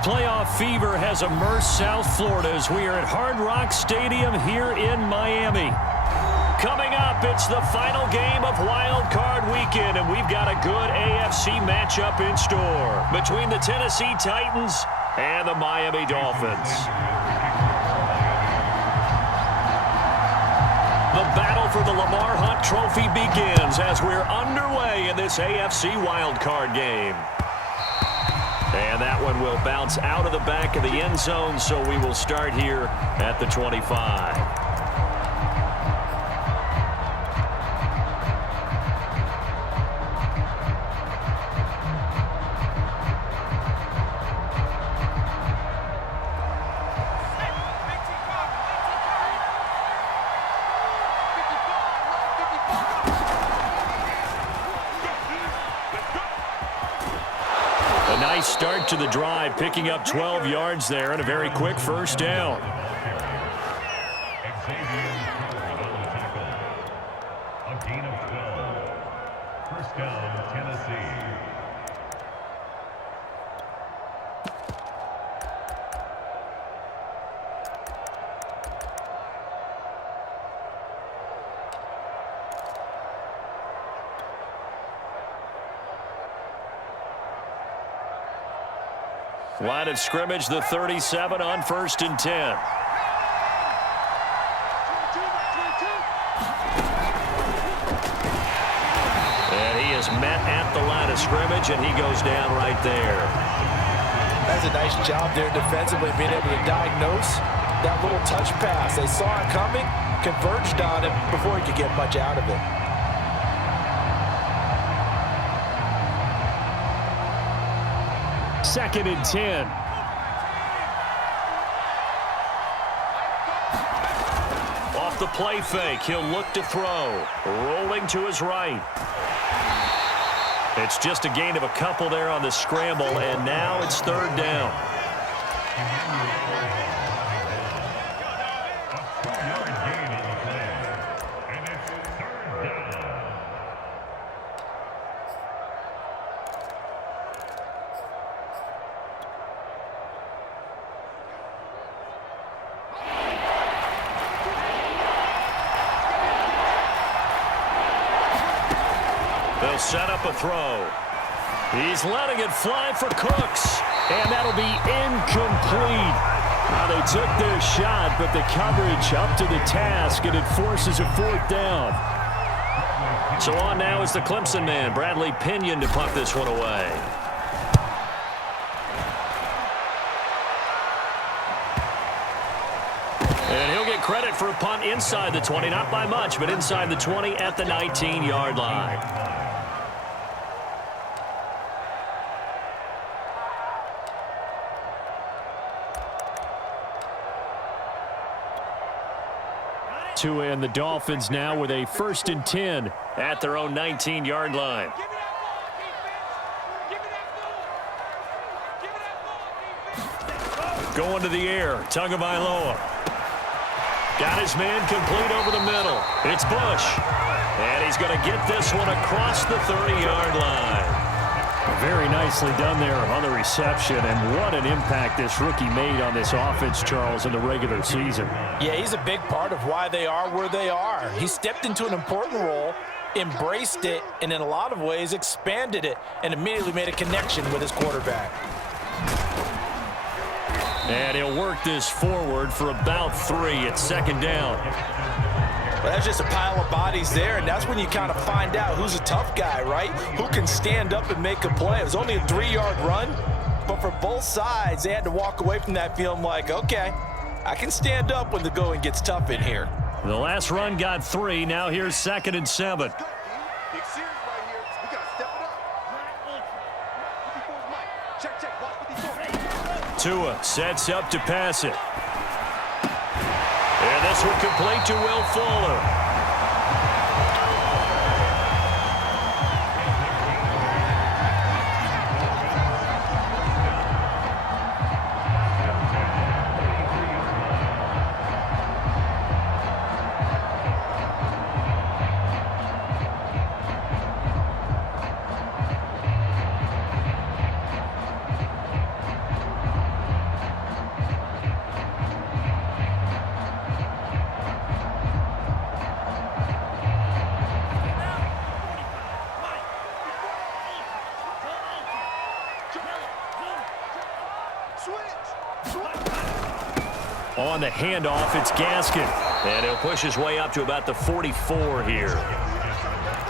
Playoff fever has immersed South Florida as we are at Hard Rock Stadium here in Miami. Coming up, it's the final game of Wild Card Weekend, and we've got a good AFC matchup in store between the Tennessee Titans and the Miami Dolphins. The battle for the Lamar Hunt Trophy begins as we're underway in this AFC Wild Card game. And that one will bounce out of the back of the end zone, so we will start here at the 25. Nice start to the drive, picking up 12 yards there and a very quick first down. A gain of 12. First down, Tennessee. Line of scrimmage, the 37 on 1st and 10. And he is met at the line of scrimmage, and he goes down right there. That's a nice job there defensively, being able to diagnose that little touch pass. They saw it coming, converged on it before he could get much out of it. Second and 10. Off the play fake, he'll look to throw. Rolling to his right. It's just a gain of a couple there on the scramble, and now it's 3rd down. They'll set up a throw. He's letting it fly for Cooks, and that'll be incomplete. They took their shot, but the coverage up to the task, and it forces a 4th down. So on now is the Clemson man, Bradley Pinion, to punt this one away. And he'll get credit for a punt inside the 20, not by much, but inside the 20 at the 19-yard line. Tua and the Dolphins now with a 1st and 10 at their own 19-yard line. Going to the air, Tagovailoa. Got his man complete over the middle. It's Bush. And he's going to get this one across the 30-yard line. Very nicely done there on the reception, and what an impact this rookie made on this offense, Charles, in the regular season. Yeah, he's a big part of why they are where they are. He stepped into an important role, embraced it, and in a lot of ways expanded it, and immediately made a connection with his quarterback. And he'll work this forward for about 3 at 2nd down. Well, that's just a pile of bodies there, and that's when you kind of find out who's a tough guy, right? Who can stand up and make a play. It was only a 3-yard run, but for both sides, they had to walk away from that feeling like, okay, I can stand up when the going gets tough in here. The last run got 3. Now here's 2nd and 7. Tua sets up to pass it. And this one complete to Will Fuller. On the handoff, it's Gaskin. And he'll push his way up to about the 44 here.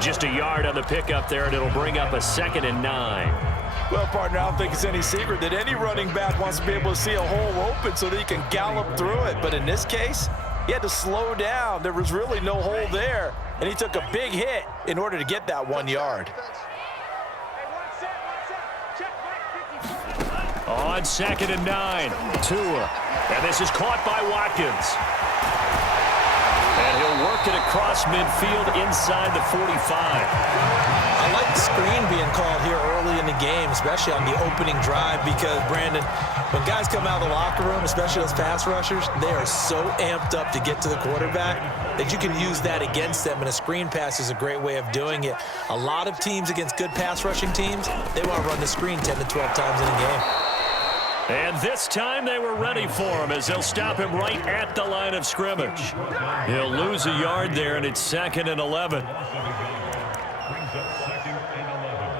Just a yard on the pickup there, and it'll bring up a 2nd and 9. Well, partner, I don't think it's any secret that any running back wants to be able to see a hole open so that he can gallop through it. But in this case, he had to slow down. There was really no hole there, and he took a big hit in order to get that 1 yard. On 2nd and 9, Tua. And this is caught by Watkins. And he'll work it across midfield inside the 45. I like the screen being called here early in the game, especially on the opening drive, because, Brandon, when guys come out of the locker room, especially those pass rushers, they are so amped up to get to the quarterback that you can use that against them, and a screen pass is a great way of doing it. A lot of teams against good pass rushing teams, they want to run the screen 10 to 12 times in a game. And this time they were ready for him as they'll stop him right at the line of scrimmage. He'll lose a yard there, and it's 2nd and 11. Brings up 2nd and 11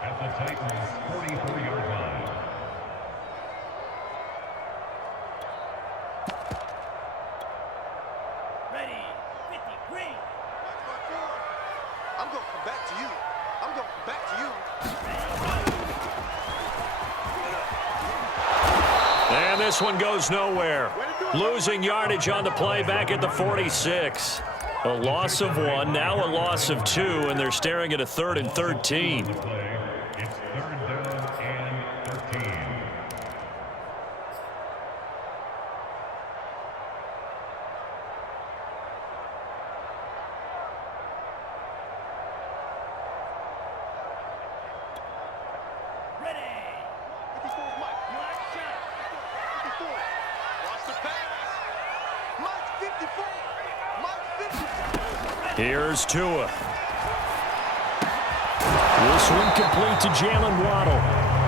at the Titans' 44-yard line. Ready, 50, green. I'm going to come back to you. I'm going to come back to you. And this one goes nowhere. Losing yardage on the play back at the 46. A loss of 1, now a loss of 2, and they're staring at a 3rd and 13. It's 3rd down and 13. Ready. 54 Mike. Black shot. 54. Watch the pass. Mike 54. Mike 54. Here's Tua. This one complete to Jalen Waddle.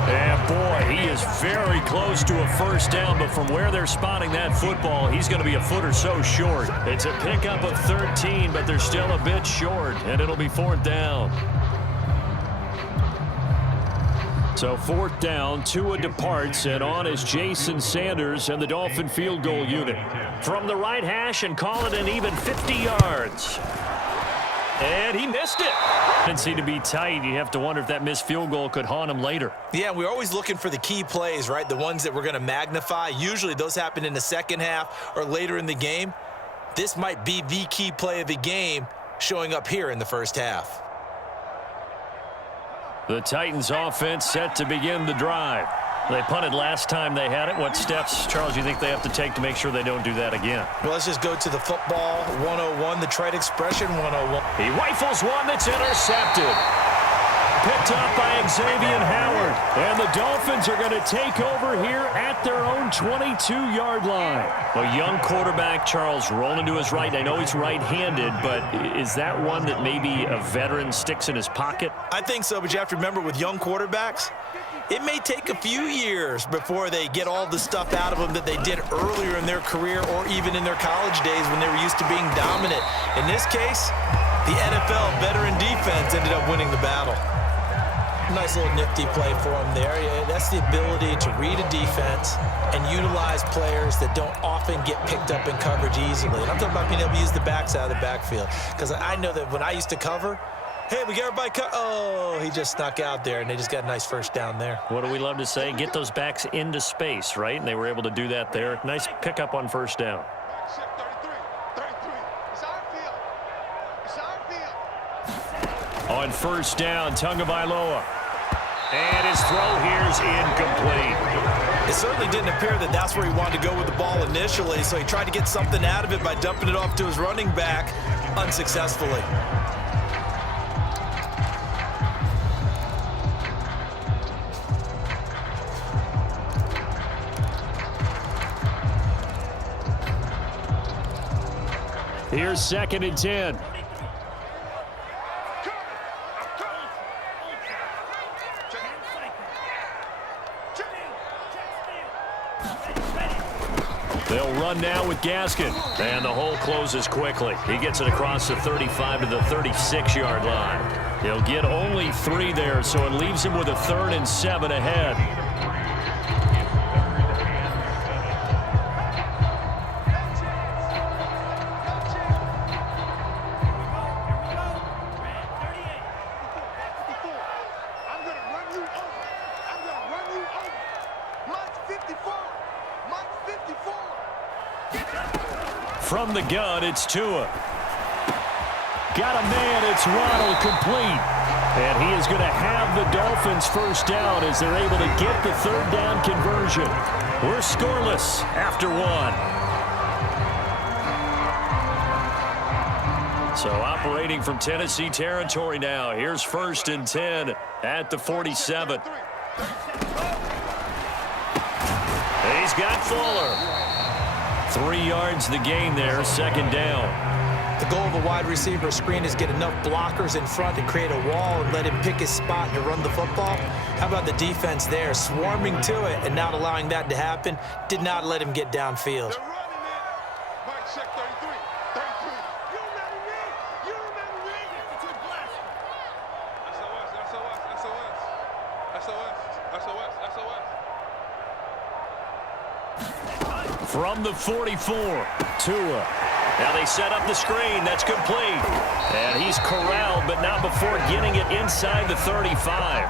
And boy, he is very close to a 1st down, but from where they're spotting that football, he's going to be a foot or so short. It's a pickup of 13, but they're still a bit short, and it'll be 4th down. So 4th down, Tua departs, and on is Jason Sanders and the Dolphin field goal unit. From the right hash, and call it an even 50 yards. And he missed it. Didn't seem to be tight. You have to wonder if that missed field goal could haunt him later. Yeah, we're always looking for the key plays, right? The ones that we're going to magnify. Usually those happen in the second half or later in the game. This might be the key play of the game showing up here in the first half. The Titans offense set to begin the drive. They punted last time they had it. What steps, Charles, you think they have to take to make sure they don't do that again? Well, let's just go to the football 101, the trade expression 101. He rifles one that's intercepted. Picked up by Xavier Howard. And the Dolphins are going to take over here at their own 22-yard line. A young quarterback, Charles, rolling to his right. I know he's right-handed, but is that one that maybe a veteran sticks in his pocket? I think so, but you have to remember with young quarterbacks, it may take a few years before they get all the stuff out of them that they did earlier in their career or even in their college days when they were used to being dominant. In this case, the NFL veteran defense ended up winning the battle. Nice little nifty play for him there. Yeah, that's the ability to read a defense and utilize players that don't often get picked up in coverage easily. And I'm talking about being able to use the backs out of the backfield. Because I know that when I used to cover, hey, we got everybody cut. Oh, he just snuck out there, and they just got a nice 1st down there. What do we love to say? Get those backs into space, right? And they were able to do that there. Nice pickup on 1st down. 33. It's our field. It's our field. On 1st down, Tagovailoa. And his throw here is incomplete. It certainly didn't appear that that's where he wanted to go with the ball initially, so he tried to get something out of it by dumping it off to his running back unsuccessfully. Here's 2nd and 10. They'll run now with Gaskin. And the hole closes quickly. He gets it across the 35 to the 36-yard line. He'll get only 3 there, so it leaves him with a 3rd and 7 ahead. From the gun, it's Tua. Got a man, it's Ronald, complete. And he is going to have the Dolphins first down as they're able to get the third down conversion. We're scoreless after one. So operating from Tennessee territory now. Here's 1st and 10 at the 47. He's got Fuller. 3 yards the gain there, 2nd down. The goal of a wide receiver screen is get enough blockers in front to create a wall and let him pick his spot to run the football. How about the defense there, swarming to it and not allowing that to happen? Did not let him get downfield. They're running it. Mike, check 33. 33. You remember me? You remember me? It's a blast. SOS, SOS, SOS. SOS, SOS, SOS. From the 44, Tua. Now they set up the screen. That's complete. And he's corralled, but not before getting it inside the 35.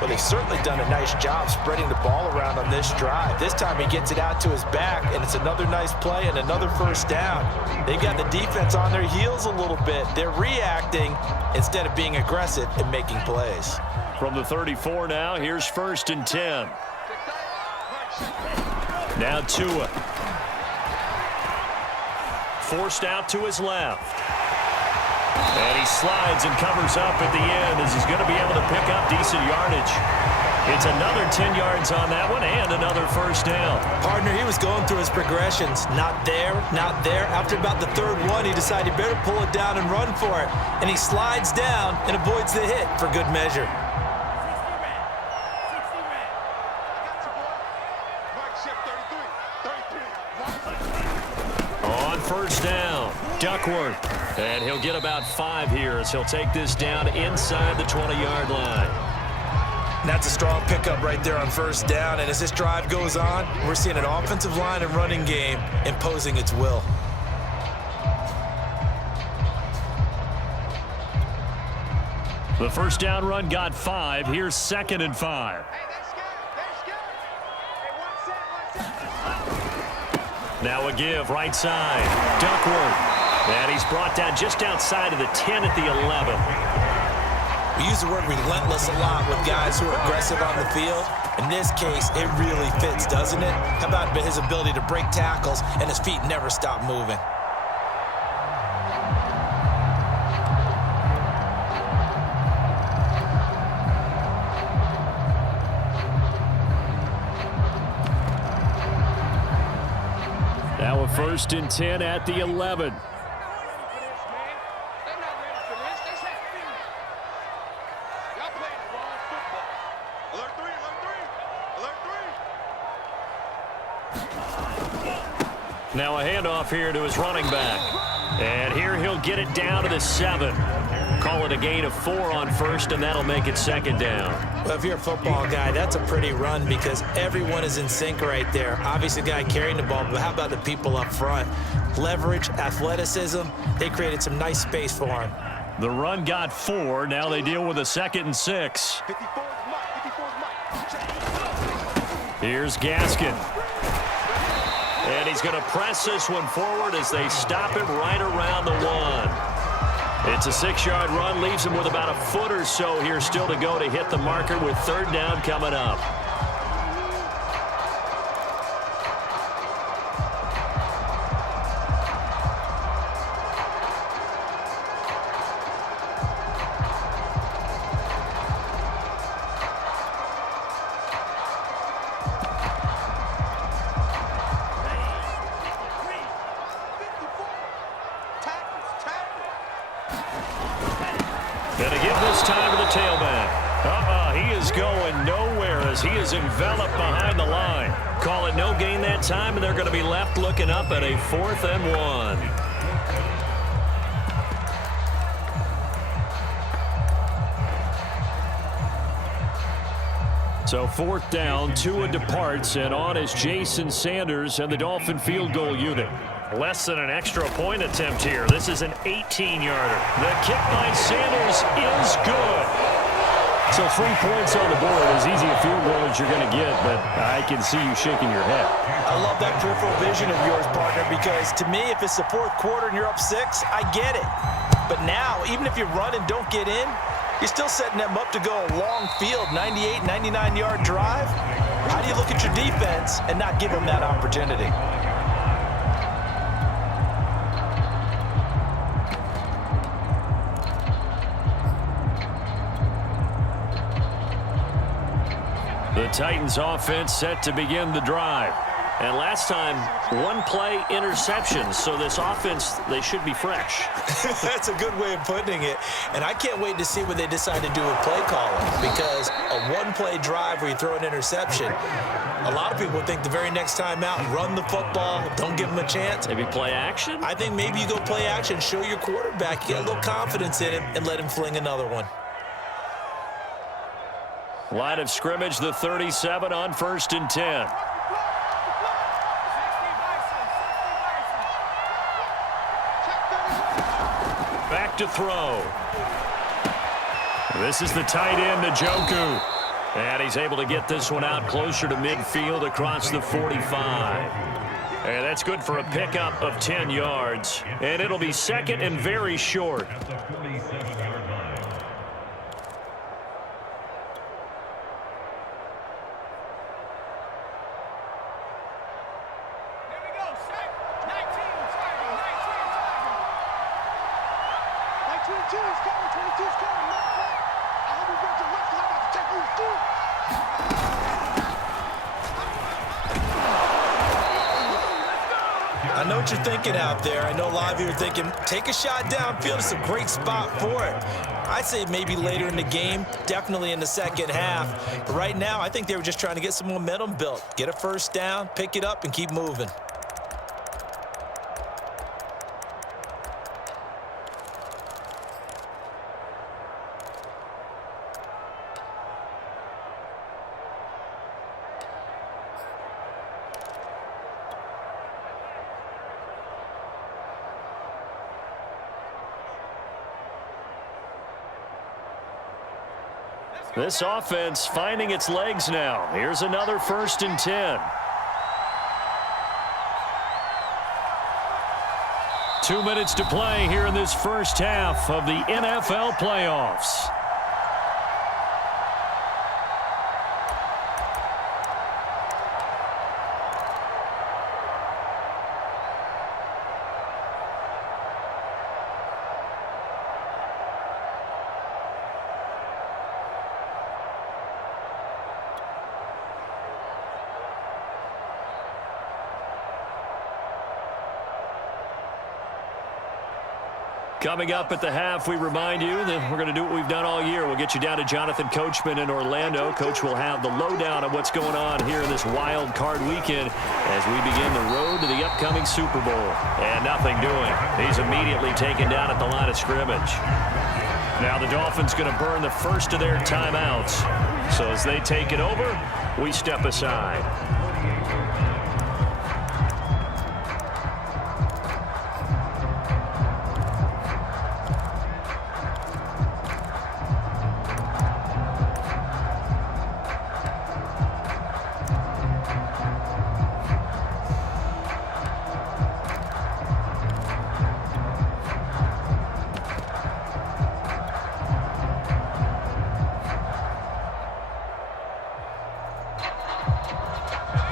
Well, they've certainly done a nice job spreading the ball around on this drive. This time he gets it out to his back, and it's another nice play and another first down. They've got the defense on their heels a little bit. They're reacting instead of being aggressive and making plays. From the 34 now, here's 1st and 10. Now Tua. Forced out to his left. And he slides and covers up at the end as he's going to be able to pick up decent yardage. It's another 10 yards on that one and another first down. Partner, he was going through his progressions. Not there, not there. After about the 3rd one, he decided he better pull it down and run for it. And he slides down and avoids the hit for good measure. On first down, Duckworth. And he'll get about 5 here as he'll take this down inside the 20-yard line. That's a strong pickup right there on first down. And as this drive goes on, we're seeing an offensive line and running game imposing its will. The first down run got 5. Here's 2nd and 5. Now a give, right side. Duckworth. And he's brought down just outside of the 10 at the 11. We use the word relentless a lot with guys who are aggressive on the field. In this case, it really fits, doesn't it? How about his ability to break tackles and his feet never stop moving? Now a 1st and 10 at the 11. Now a handoff here to his running back. And here he'll get it down to the 7. Call it a gain of 4 on first, and that'll make it 2nd down. Well, if you're a football guy, that's a pretty run because everyone is in sync right there. Obviously, the guy carrying the ball, but how about the people up front? Leverage, athleticism, they created some nice space for him. The run got 4. Now they deal with a 2nd and 6. Here's Gaskin. And he's going to press this one forward as they stop him right around the 1. It's a 6-yard run, leaves him with about a foot or so here still to go to hit the marker with 3rd down coming up. And a give this time to the tailback. He is going nowhere as he is enveloped behind the line. Call it no gain that time, and they're going to be left looking up at a 4th and 1. So 4th down, Tua departs, and on is Jason Sanders and the Dolphin field goal unit. Less than an extra point attempt here. This is an 18-yarder. The kick by Sanders is good. So 3 points on the board, as easy a field goal as you're going to get, but I can see you shaking your head. I love that peripheral vision of yours, partner, because to me, if it's the fourth quarter and you're up 6, I get it. But now, even if you run and don't get in, you're still setting them up to go a long field, 98, 99-yard drive. How do you look at your defense and not give them that opportunity? The Titans offense set to begin the drive. And last time, 1-play interception. So this offense, they should be fresh. That's a good way of putting it. And I can't wait to see what they decide to do with play calling, because a 1-play drive where you throw an interception, a lot of people think the very next time out, run the football, don't give them a chance. Maybe play action? I think maybe you go play action, show your quarterback, you get a little confidence in him, and let him fling another one. Line of scrimmage, the 37 on 1st and 10. Back to throw. This is the tight end, Njoku. And he's able to get this one out closer to midfield across the 45. And that's good for a pickup of 10 yards. And it'll be 2nd and very short. At the 47-yard line. I know what you're thinking out there. I know a lot of you are thinking, take a shot downfield. It's a great spot for it. I'd say maybe later in the game, definitely in the second half. But right now, I think they were just trying to get some momentum built. Get a first down, pick it up, and keep moving. This offense finding its legs now. Here's another 1st and 10. 2 minutes to play here in this first half of the NFL playoffs. Coming up at the half, we remind you that we're going to do what we've done all year. We'll get you down to Jonathan Coachman in Orlando. Coach will have the lowdown of what's going on here in this wild card weekend as we begin the road to the upcoming Super Bowl. And nothing doing. He's immediately taken down at the line of scrimmage. Now the Dolphins going to burn the first of their timeouts. So as they take it over, we step aside.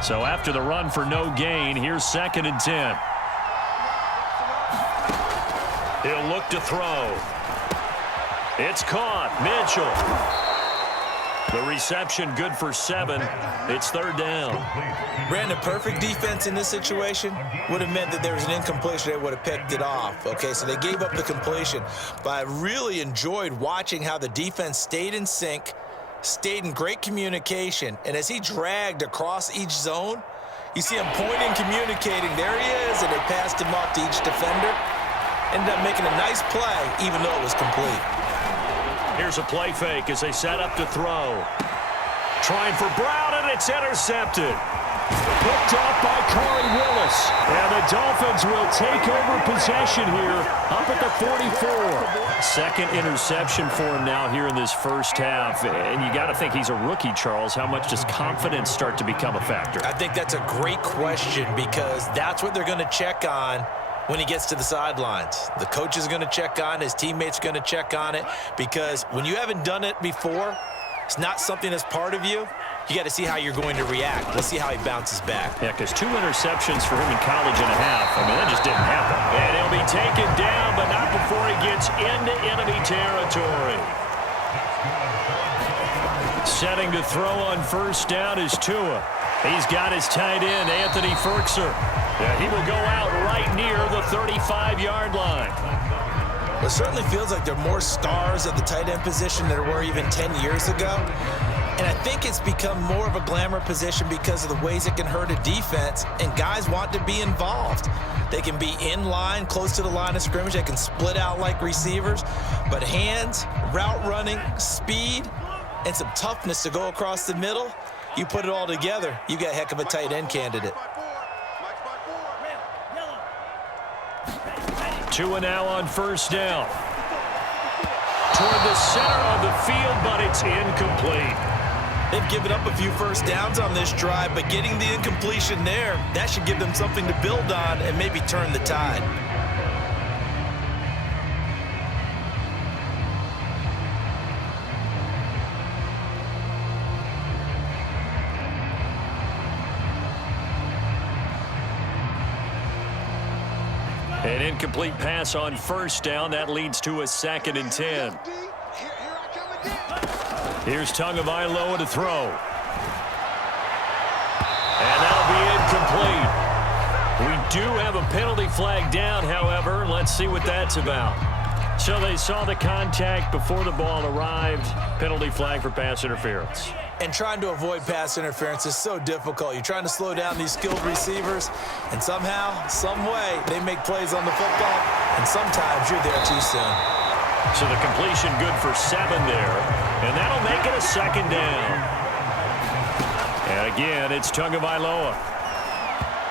So after the run for no gain, here's 2nd and 10. He'll look to throw. It's caught. Mitchell. The reception good for 7. It's 3rd down. Brandon, perfect defense in this situation would have meant that there was an incompletion. They would have picked it off. Okay, so they gave up the completion. But I really enjoyed watching how the defense stayed in sync, stayed in great communication, and as he dragged across each zone, you see him pointing, communicating. There he is, and they passed him off to each defender. Ended up making a nice play, even though it was complete. Here's a play fake as they set up to throw. Trying for Brown, and it's intercepted. Picked off by Corey Willis. And the Dolphins will take over possession here up at the 44. Second interception for him now here in this first half. And you got to think he's a rookie, Charles. How much does confidence start to become a factor? I think that's a great question because that's what they're going to check on when he gets to the sidelines. The coach is going to check on it. His teammates are going to check on it because when you haven't done it before, it's not something that's part of you. You got to see how you're going to react. Let's see how he bounces back. Yeah, because 2 interceptions for him in college and a half. I mean, that just didn't happen. And he'll be taken down, but not before he gets into enemy territory. Setting to throw on first down is Tua. He's got his tight end, Anthony Ferkser. Yeah, he will go out right near the 35-yard line. It certainly feels like there are more stars at the tight end position than there were even 10 years ago. And I think it's become more of a glamour position because of the ways it can hurt a defense, and guys want to be involved. They can be in line, close to the line of scrimmage. They can split out like receivers. But hands, route running, speed, and some toughness to go across the middle, you put it all together, you got a heck of a tight end candidate. Tua now on first down. Toward the center of the field, but it's incomplete. They've given up a few first downs on this drive, but getting the incompletion there, that should give them something to build on and maybe turn the tide. An incomplete pass on first down. That leads to a 2nd and 10. Here's Tagovailoa to throw. And that'll be incomplete. We do have a penalty flag down, however. Let's see what that's about. So they saw the contact before the ball arrived. Penalty flag for pass interference. And trying to avoid pass interference is so difficult. You're trying to slow down these skilled receivers, and somehow, some way, they make plays on the football, and sometimes you're there too soon. So the completion good for 7 there, and that'll make it a 2nd down. And again, it's Tagovailoa.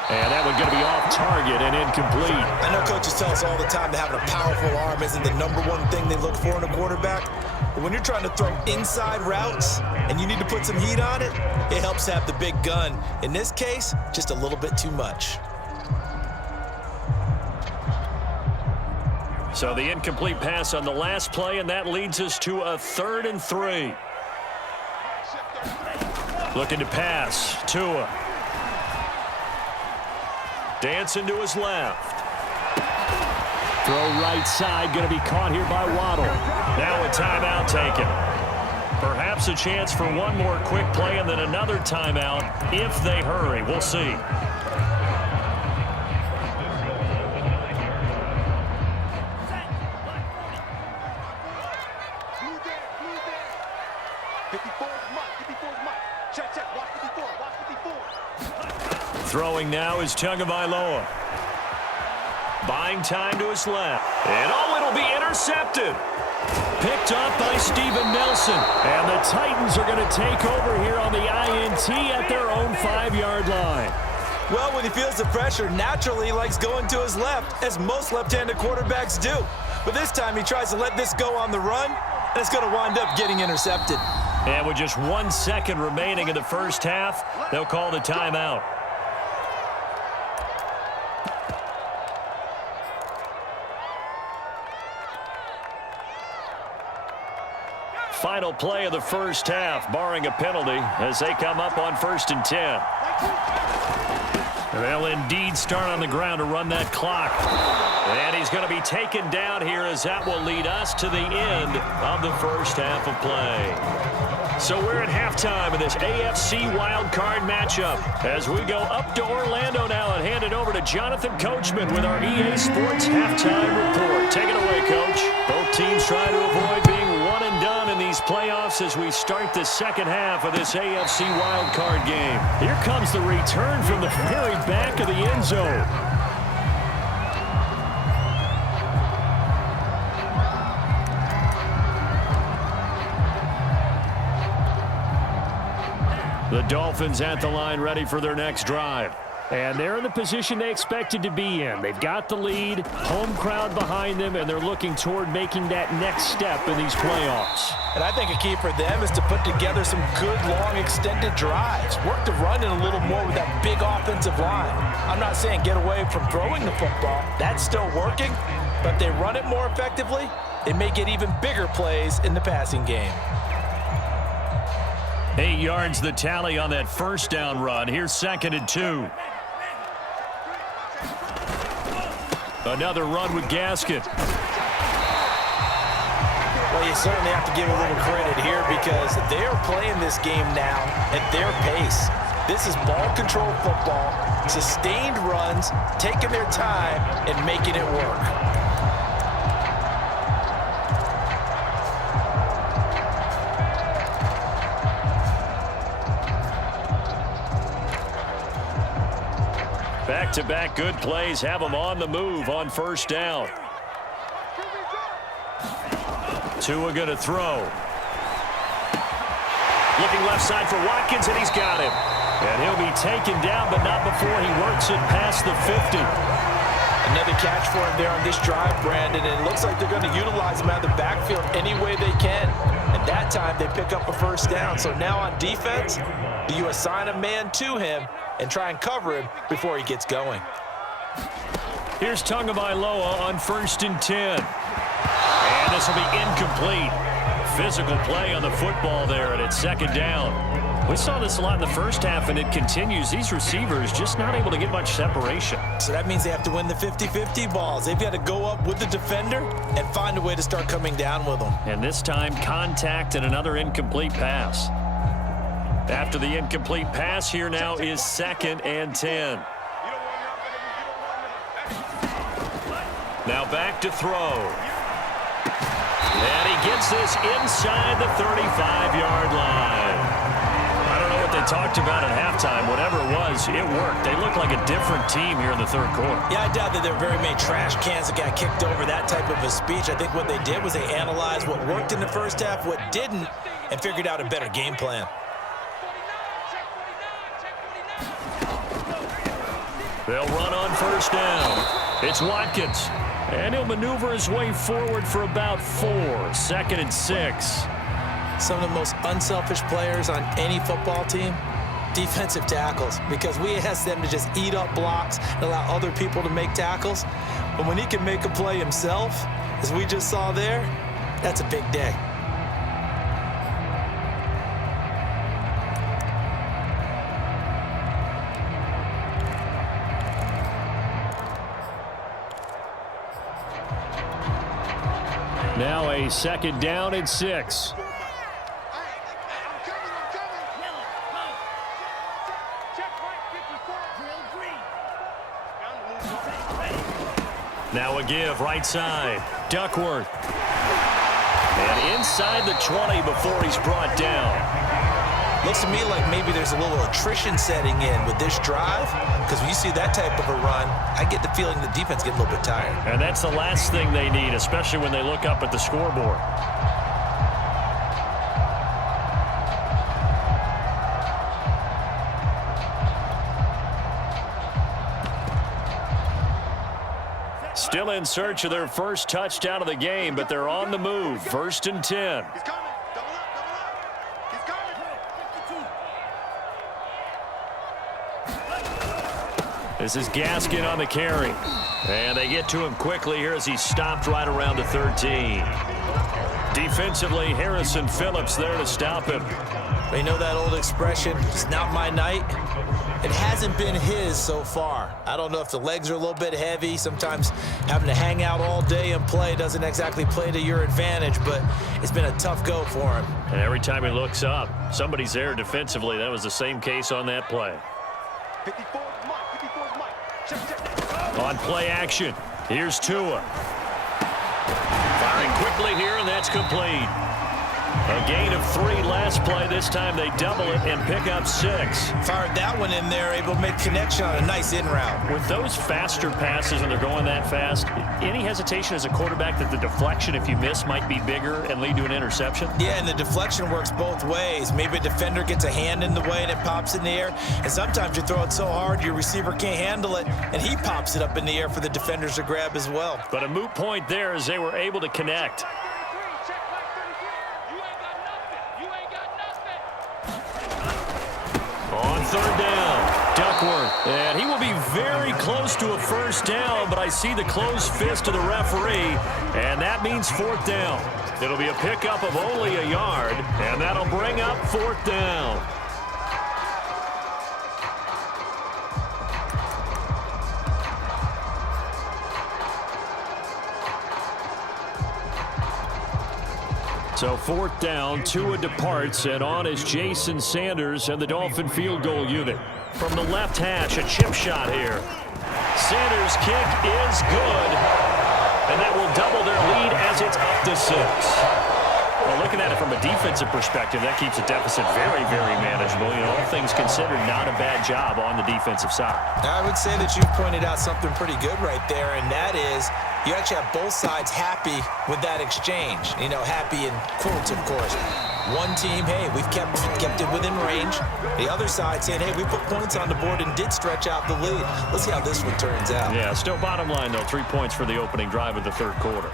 And that one's going to be off target and incomplete. I know coaches tell us all the time that having a powerful arm isn't the #1 thing they look for in a quarterback. But when you're trying to throw inside routes and you need to put some heat on it, it helps to have the big gun. In this case, just a little bit too much. So the incomplete pass on the last play, and that leads us to a 3rd and 3. Looking to pass. Tua. Dancing to his left. Throw right side, going to be caught here by Waddle. Now a timeout taken. Perhaps a chance for one more quick play and then another timeout if they hurry. We'll see. Throwing now is Tagovailoa. Buying time to his left. And it'll be intercepted. Picked up by Steven Nelson. And the Titans are going to take over here on the INT at their own 5-yard line. Well, when he feels the pressure, naturally he likes going to his left, as most left-handed quarterbacks do. But this time he tries to let this go on the run, and it's going to wind up getting intercepted. And with just 1 second remaining in the first half, they'll call the timeout. Final play of the first half, barring a penalty, as they come up on 1st and 10. They'll indeed start on the ground to run that clock. And he's going to be taken down here, as that will lead us to the end of the first half of play. So we're at halftime of this AFC wildcard matchup as we go up to Orlando now and hand it over to Jonathan Coachman with our EA Sports halftime report. Take it away, Coach. Both teams trying to avoid being one and done in these playoffs as we start the second half of this AFC wildcard game. Here comes the return from the very back of the end zone. The Dolphins at the line ready for their next drive. And they're in the position they expected to be in. They've got the lead, home crowd behind them, and they're looking toward making that next step in these playoffs. And I think a key for them is to put together some good, long, extended drives. Work the run in a little more with that big offensive line. I'm not saying get away from throwing the football. That's still working. But if they run it more effectively, they may get even bigger plays in the passing game. 8 yards the tally on that first down run. Here's 2nd and 2. Another run with Gaskin. Well, you certainly have to give a little credit here because they are playing this game now at their pace. This is ball control football, sustained runs, taking their time and making it work. Back-to-back good plays have them on the move on first down. Tua going to throw. Looking left side for Watkins, and he's got him. And he'll be taken down, but not before he works it past the 50. Another catch for him there on this drive, Brandon, and it looks like they're going to utilize him out of the backfield any way they can. And that time, they pick up a first down. So now on defense, do you assign a man to him and try and cover him before he gets going? Here's Tagovailoa on 1st and 10. And this will be incomplete. Physical play on the football there, and it's 2nd down. We saw this a lot in the first half, and it continues. These receivers just not able to get much separation. So that means they have to win the 50-50 balls. They've got to go up with the defender and find a way to start coming down with them. And this time, contact and another incomplete pass. After the incomplete pass, here now is 2nd and 10. Now back to throw. And he gets this inside the 35-yard line. I don't know what they talked about at halftime. Whatever it was, it worked. They look like a different team here in the third quarter. Yeah, I doubt that there were very many trash cans that got kicked over, that type of a speech. I think what they did was they analyzed what worked in the first half, what didn't, and figured out a better game plan. They'll run on first down. It's Watkins. And he'll maneuver his way forward for about 4. 2nd and 6. Some of the most unselfish players on any football team, defensive tackles, because we ask them to just eat up blocks and allow other people to make tackles. But when he can make a play himself, as we just saw there, that's a big day. Now a 2nd down and 6. Now a give right side. Duckworth. And inside the 20 before he's brought down. Looks to me like maybe there's a little attrition setting in with this drive, because when you see that type of a run, I get the feeling the defense gets a little bit tired. And that's the last thing they need, especially when they look up at the scoreboard. Still in search of their first touchdown of the game, but they're on the move. 1st and 10. He's coming. Double up. He's coming. This is Gaskin on the carry. And they get to him quickly here as he stopped right around the 13. Defensively, Harrison Phillips there to stop him. But you know that old expression, it's not my night? It hasn't been his so far. I don't know if the legs are a little bit heavy. Sometimes having to hang out all day and play doesn't exactly play to your advantage, but it's been a tough go for him. And every time he looks up, somebody's there defensively. That was the same case on that play. 54 Mike. Check. On play action, here's Tua. Firing quickly here, and that's complete. A gain of 3 last play. This time they double it and pick up 6. Fired that one in there, able to make connection on a nice in route. With those faster passes and they're going that fast, any hesitation as a quarterback that the deflection, if you miss, might be bigger and lead to an interception? Yeah, and the deflection works both ways. Maybe a defender gets a hand in the way and it pops in the air. And sometimes you throw it so hard your receiver can't handle it, and he pops it up in the air for the defenders to grab as well. But a moot point there as they were able to connect. On 3rd down, Duckworth, and he will be very close to a 1st down, but I see the closed fist of the referee, and that means 4th down. It'll be a pickup of only a yard, and that'll bring up 4th down. So 4th down, Tua departs, and on is Jason Sanders and the Dolphin field goal unit. From the left hash, a chip shot here. Sanders' kick is good, and that will double their lead as it's up to 6. Well, looking at it from a defensive perspective, that keeps the deficit very, very manageable. You know, all things considered, not a bad job on the defensive side. I would say that you've pointed out something pretty good right there, and that is you actually have both sides happy with that exchange. You know, happy in quotes, of course. One team, hey, we've kept it within range. The other side saying, hey, we put points on the board and did stretch out the lead. Let's see how this one turns out. Yeah, still bottom line, though, 3 points for the opening drive of the 3rd quarter.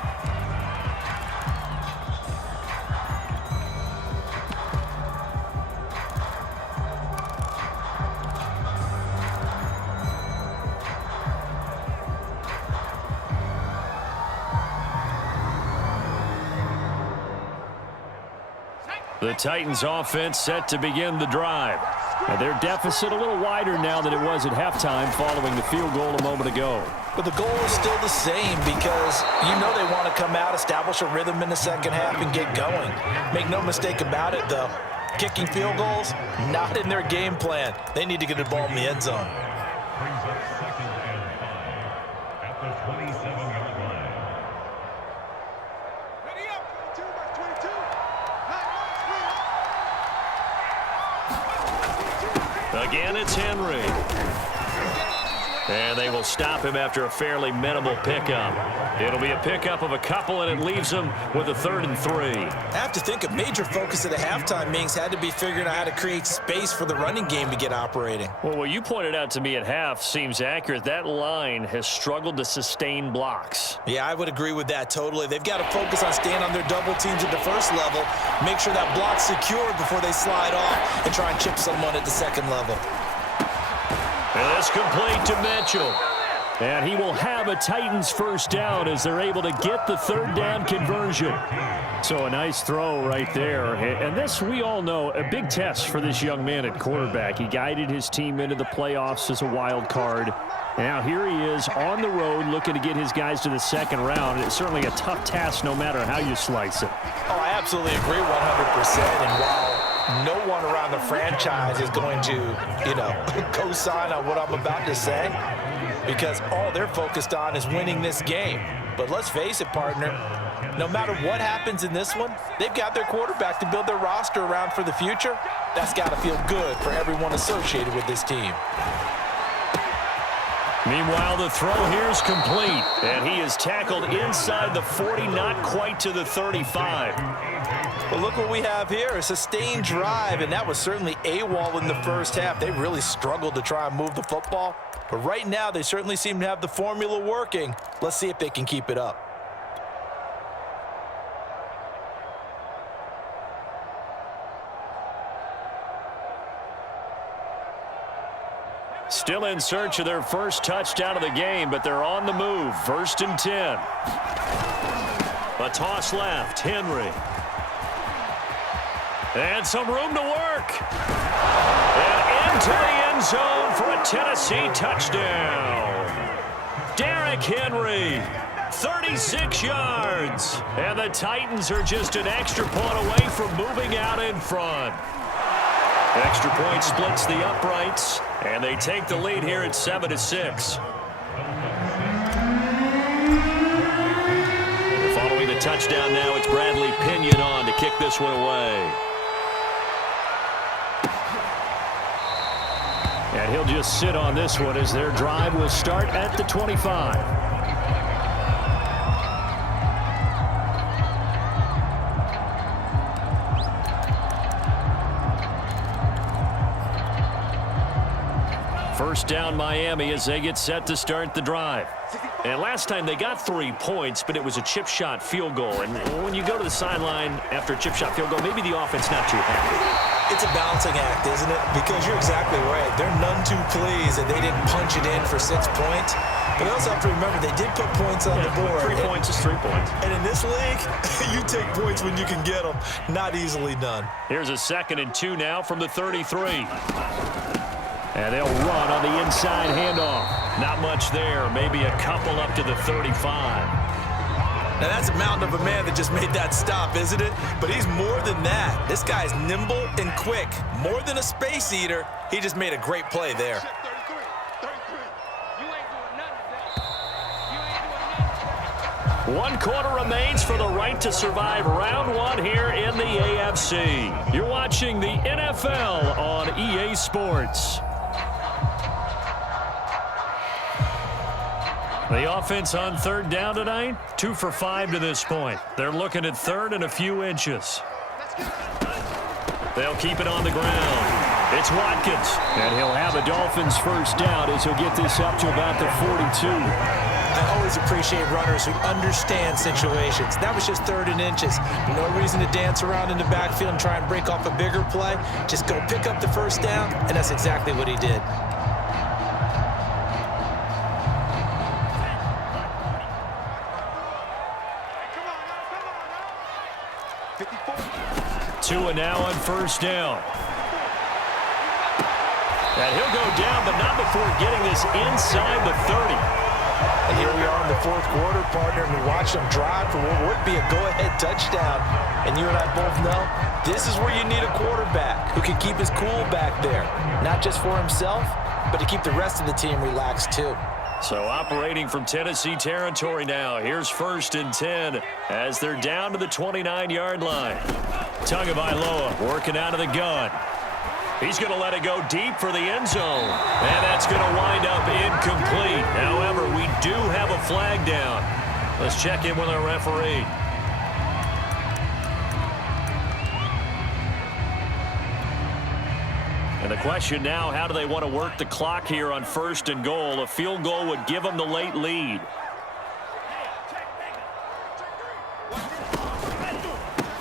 The Titans offense set to begin the drive. And their deficit a little wider now than it was at halftime following the field goal a moment ago. But the goal is still the same because you know they want to come out, establish a rhythm in the 2nd half, and get going. Make no mistake about it, though. Kicking field goals, not in their game plan. They need to get the ball in the end zone. Brings up 2nd and 5 at the 27-yard line. Ready up, 22 by 22. Again, it's Henry. And they will stop him after a fairly minimal pickup. It'll be a pickup of a couple, and it leaves them with a 3rd and 3. I have to think a major focus of the halftime meetings had to be figuring out how to create space for the running game to get operating. Well, what you pointed out to me at half seems accurate. That line has struggled to sustain blocks. Yeah, I would agree with that totally. They've got to focus on staying on their double teams at the 1st level, make sure that block's secured before they slide off, and try and chip someone at the 2nd level. And that's complete to Mitchell. And he will have a Titans 1st down as they're able to get the 3rd down conversion. So a nice throw right there. And this, we all know, a big test for this young man at quarterback. He guided his team into the playoffs as a wild card. And now here he is on the road looking to get his guys to the 2nd round. It's certainly a tough task no matter how you slice it. Oh, I absolutely agree 100%. And while no one around the franchise is going to, you know, co-sign on what I'm about to say, because all they're focused on is winning this game. But let's face it, partner, no matter what happens in this one, they've got their quarterback to build their roster around for the future. That's got to feel good for everyone associated with this team. Meanwhile, the throw here is complete, and he is tackled inside the 40, not quite to the 35. Well, look what we have here, a sustained drive, and that was certainly AWOL in the 1st half. They really struggled to try and move the football, but right now they certainly seem to have the formula working. Let's see if they can keep it up. Still in search of their 1st touchdown of the game, but they're on the move. 1st and 10. A toss left, Henry. And some room to work. And into the end zone for a Tennessee touchdown. Derrick Henry, 36 yards. And the Titans are just an extra point away from moving out in front. Extra point splits the uprights, and they take the lead here at 7-6. Following the touchdown now. It's Bradley Pinion on to kick this one away. And he'll just sit on this one as their drive will start at the 25. First down Miami as they get set to start the drive. And last time they got 3 points, but it was a chip shot field goal. And when you go to the sideline after a chip shot field goal, maybe the offense not too happy. It's a balancing act, isn't it? Because you're exactly right. They're none too pleased that they didn't punch it in for 6 points. But they also have to remember they did put points on the board. 3 points is 3 points. And in this league, you take points when you can get them. Not easily done. Here's a 2nd and 2 now from the 33. And they'll run on the inside handoff. Not much there. Maybe a couple up to the 35. Now, that's a mountain of a man that just made that stop, isn't it? But he's more than that. This guy's nimble and quick. More than a space eater. He just made a great play there. One quarter remains for the right to survive round 1 here in the AFC. You're watching the NFL on EA Sports. The offense on 3rd down tonight, 2 for 5 to this point. They're looking at 3rd and a few inches. They'll keep it on the ground. It's Watkins, and he'll have a Dolphins first down as he'll get this up to about the 42. I always appreciate runners who understand situations. That was just 3rd and inches. No reason to dance around in the backfield and try and break off a bigger play. Just go pick up the first down, and that's exactly what he did. Tua now on first down. And he'll go down, but not before getting this inside the 30. And here we are in the 4th quarter, partner, and we watch them drive for what would be a go-ahead touchdown. And you and I both know this is where you need a quarterback who can keep his cool back there. Not just for himself, but to keep the rest of the team relaxed too. So operating from Tennessee territory now. Here's 1st and 10 as they're down to the 29-yard line. Tagovailoa working out of the gun. He's going to let it go deep for the end zone. And that's going to wind up incomplete. However, we do have a flag down. Let's check in with our referee. And the question now, how do they want to work the clock here on 1st and goal? A field goal would give them the late lead.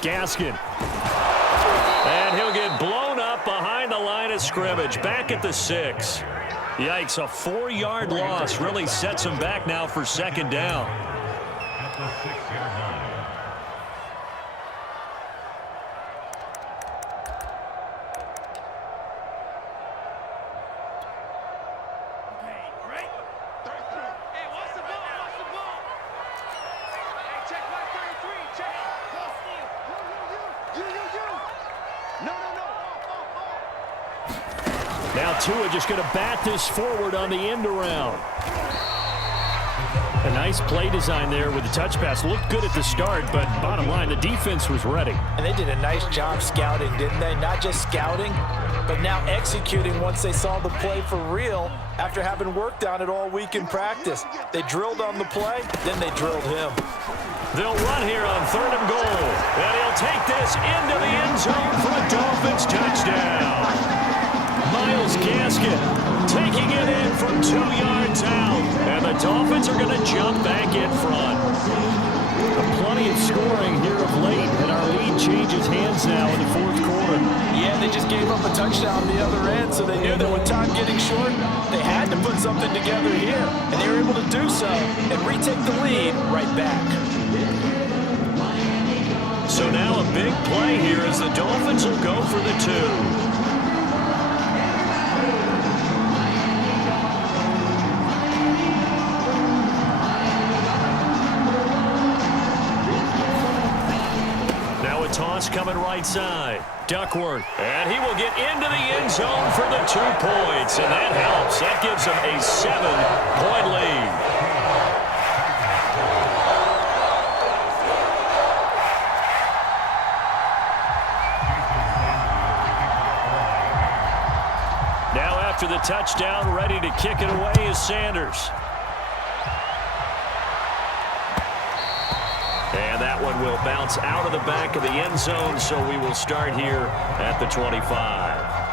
Gaskin. And he'll get blown up behind the line of scrimmage. Back at the 6. Yikes, a 4-yard loss really sets him back now for 2nd down. At the 6-yard line. Now Tua just going to bat this forward on the end around. A nice play design there with the touch pass. Looked good at the start, but bottom line, the defense was ready. And they did a nice job scouting, didn't they? Not just scouting, but now executing once they saw the play for real after having worked on it all week in practice. They drilled on the play, then they drilled him. They'll run here on 3rd and goal. And he'll take this into the end zone for a Dolphins touchdown. Myles Gaskin taking it in from 2 yards out. And the Dolphins are going to jump back in front. Plenty of scoring here of late, and our lead changes hands now in the 4th quarter. Yeah, they just gave up a touchdown on the other end, so they knew that with time getting short, they had to put something together here. And they were able to do so and retake the lead right back. So now a big play here as the Dolphins will go for the 2. Toss coming right side. Duckworth. And he will get into the end zone for the 2 points. And that helps. That gives him a 7-point lead. after the touchdown, ready to kick it away is Sanders. And that one will bounce out of the back of the end zone, so we will start here at the 25.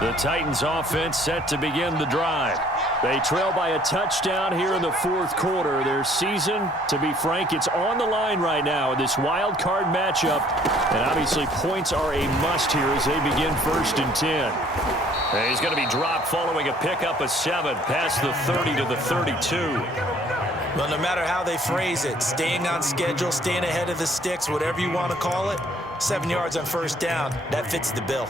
The Titans offense set to begin the drive. They trail by a touchdown here in the fourth quarter. Their season, to be frank, it's on the line right now in this wild card matchup. And obviously points are a must here as they begin 1st and 10. And he's going to be dropped following a pickup of 7 past the 30 to the 32. Well, no matter how they phrase it, staying on schedule, staying ahead of the sticks, whatever you want to call it, 7 yards on 1st down, that fits the bill.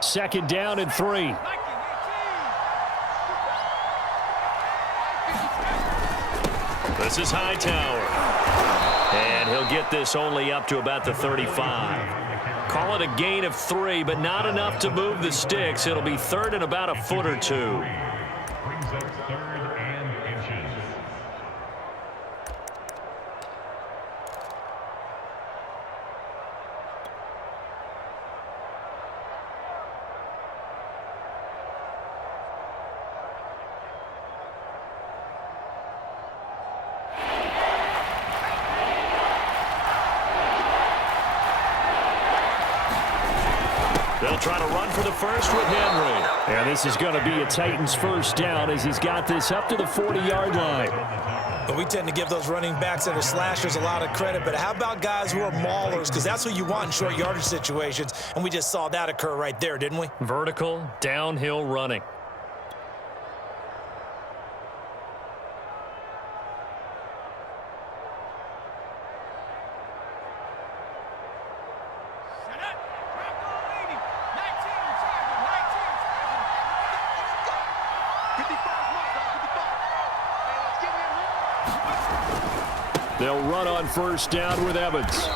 Second down and 3. This is Hightower. And he'll get this only up to about the 35. Call it a gain of 3, but not enough to move the sticks. It'll be 3rd and about a foot or 2. Brings up 3rd and inches. They'll try to run for the first with Henry. And this is going to be a Titans 1st down as he's got this up to the 40-yard line. But we tend to give those running backs that are slashers a lot of credit, but how about guys who are maulers? Because that's what you want in short yardage situations, and we just saw that occur right there, didn't we? Vertical, downhill running. They'll run on 1st down with Evans.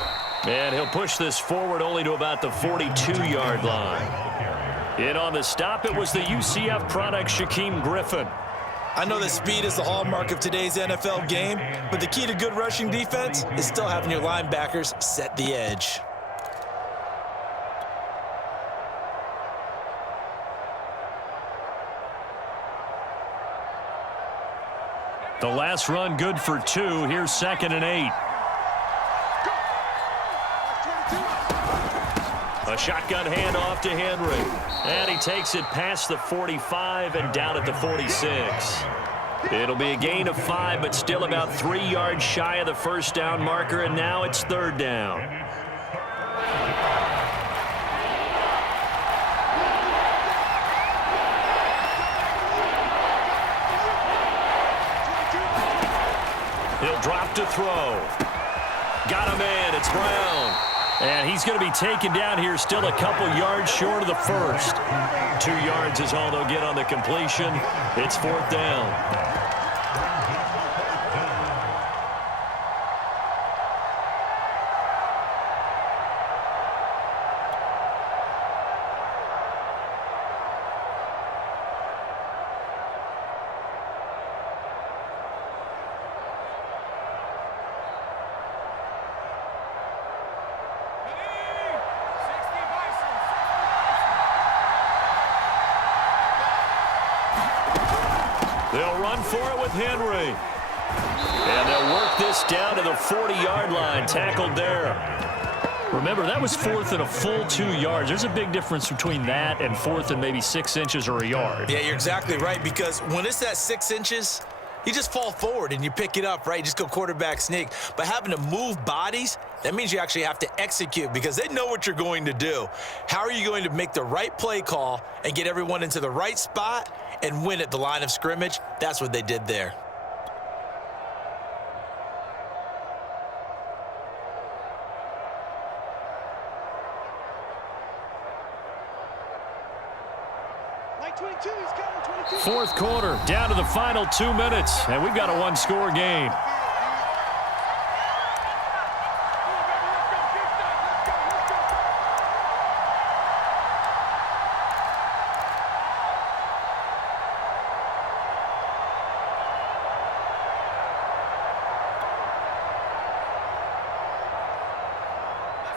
And he'll push this forward only to about the 42-yard line. In on the stop, it was the UCF product, Shaquem Griffin. I know that speed is the hallmark of today's NFL game, but the key to good rushing defense is still having your linebackers set the edge. The last run good for 2. Here's 2nd and 8. A shotgun handoff to Henry. And he takes it past the 45 and down at the 46. It'll be a gain of 5, but still about 3 yards shy of the 1st down marker, and now it's 3rd down. He'll drop to throw. Got him in. It's Brown. And he's going to be taken down here, still a couple yards short of the 1st. 2 yards is all they'll get on the completion. It's 4th down. They'll run for it with Henry. And they'll work this down to the 40-yard line. Tackled there. Remember, that was 4th and a full 2 yards. There's a big difference between that and 4th and maybe 6 inches or a yard. Yeah, you're exactly right, because when it's at 6 inches, You just fall forward and you pick it up, right? You just go quarterback sneak. But having to move bodies, that means you actually have to execute because they know what you're going to do. How are you going to make the right play call and get everyone into the right spot and win at the line of scrimmage? That's what they did there. Fourth quarter, down to the final 2 minutes, and we've got a one-score game.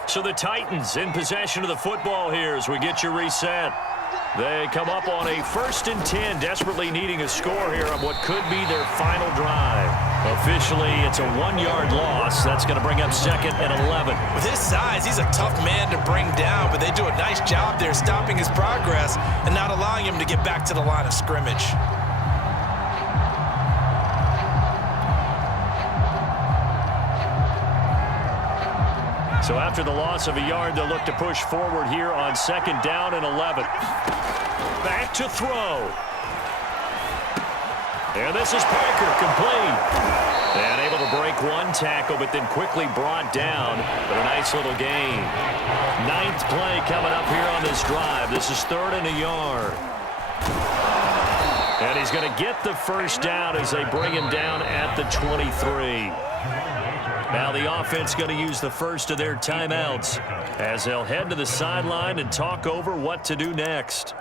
So the Titans in possession of the football here as we get you reset. They come up on a 1st and 10, desperately needing a score here on what could be their final drive. Officially, it's a 1-yard loss. That's going to bring up 2nd and 11. With his size, he's a tough man to bring down, but they do a nice job there stopping his progress and not allowing him to get back to the line of scrimmage. So after the loss of a yard, they'll look to push forward here on 2nd down and 11. Back to throw. And this is Parker, complete. And able to break one tackle, but then quickly brought down. But a nice little gain. 9th play coming up here on this drive. This is 3rd and a yard. And he's going to get the first down as they bring him down at the 23. Now the offense going to use the first of their timeouts as they'll head to the sideline and talk over what to do next.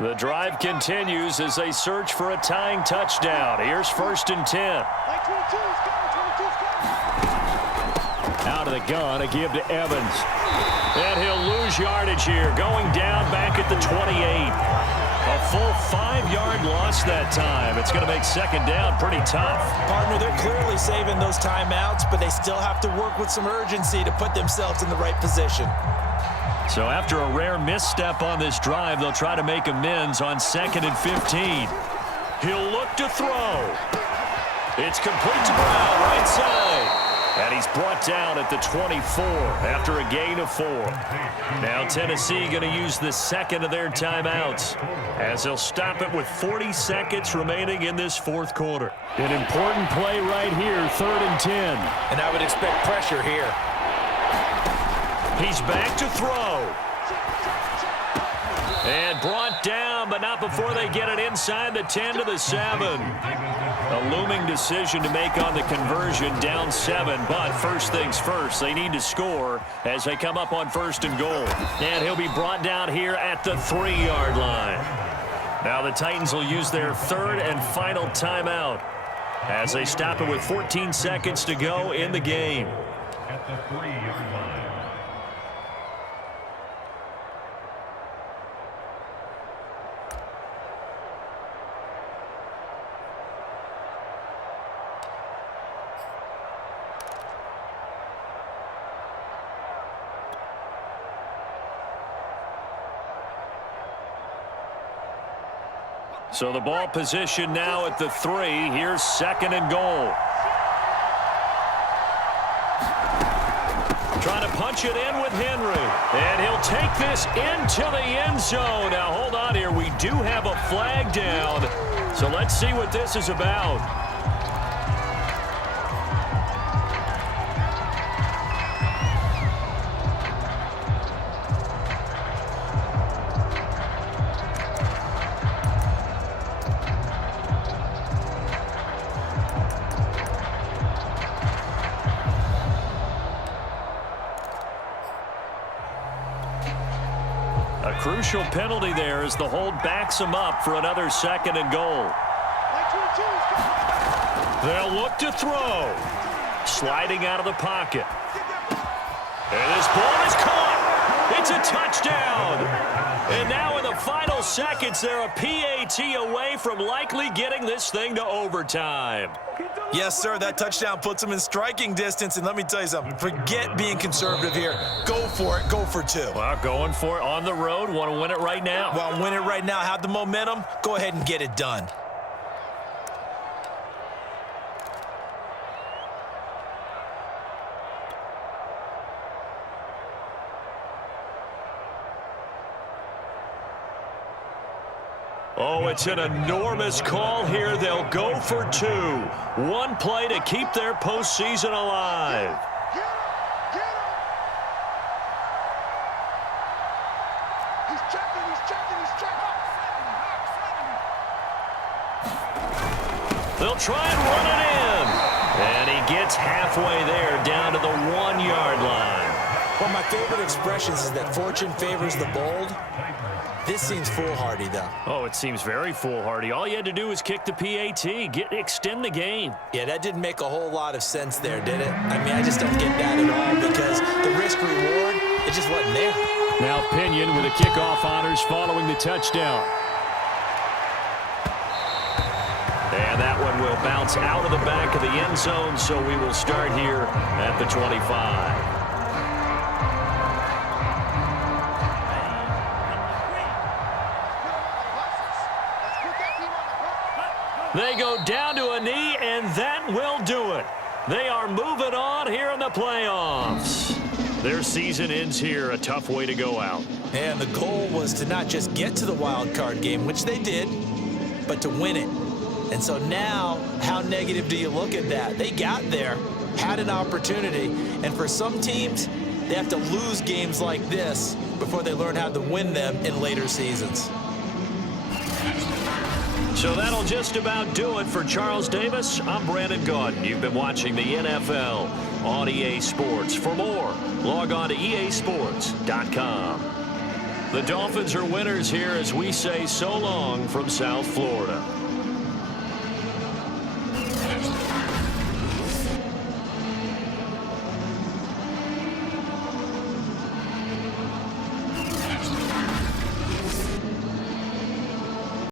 The drive continues as they search for a tying touchdown. Here's 1st and 10. Out of the gun, a give to Evans. And he'll lose yardage here, going down back at the 28. A full 5-yard loss that time. It's going to make 2nd down pretty tough. Partner, they're clearly saving those timeouts, but they still have to work with some urgency to put themselves in the right position. So after a rare misstep on this drive, they'll try to make amends on 2nd and 15. He'll look to throw. It's complete to Brown, right side. And he's brought down at the 24 after a gain of 4. Now Tennessee going to use the 2nd of their timeouts as they'll stop it with 40 seconds remaining in this 4th quarter. An important play right here, 3rd and 10. And I would expect pressure here. He's back to throw. And brought down, but not before they get it inside the 10 to the 7. A looming decision to make on the conversion, down 7. But first things first, they need to score as they come up on 1st and goal. And he'll be brought down here at the 3-yard line. Now the Titans will use their 3rd and final timeout as they stop it with 14 seconds to go in the game. At the 3-yard line. So the ball position now at the 3. Here's 2nd and goal. Trying to punch it in with Henry. And he'll take this into the end zone. Now hold on here. We do have a flag down. So let's see what this is about. Crucial penalty there as the hold backs him up for another 2nd and goal. They'll look to throw. Sliding out of the pocket. And this ball is caught. It's a touchdown. And now in the final seconds, they're a PAT away from likely getting this thing to overtime. Yes, sir, that touchdown puts them in striking distance. And let me tell you something, forget being conservative here. Go for it, go for two. Well, going for it on the road. Want to win it right now. Well, win it right now, have the momentum, go ahead and get it done. Oh, it's an enormous call here. They'll go for two. One play to keep their postseason alive. Get him! Get him! He's checking, he's checking, he's checking. They'll try and run it in. And he gets halfway there, down to the 1 yard line. One of my favorite expressions is that fortune favors the bold. This seems foolhardy, though. Oh, it seems very foolhardy. All you had to do was kick the PAT, extend the game. Yeah, that didn't make a whole lot of sense there, did it? I mean, I just don't get that at all because the risk-reward, it just wasn't there. Now Pinion with the kickoff honors following the touchdown. And that one will bounce out of the back of the end zone, so we will start here at the 25. They go down to a knee, and that will do it. They are moving on here in the playoffs. Their season ends here, a tough way to go out. And the goal was to not just get to the wild card game, which they did, but to win it. And so now, how negative do you look at that? They got there, had an opportunity, and for some teams, they have to lose games like this before they learn how to win them in later seasons. So that'll just about do it for Charles Davis. I'm Brandon Gaudin. You've been watching the NFL on EA Sports. For more, log on to easports.com. The Dolphins are winners here as we say so long from South Florida.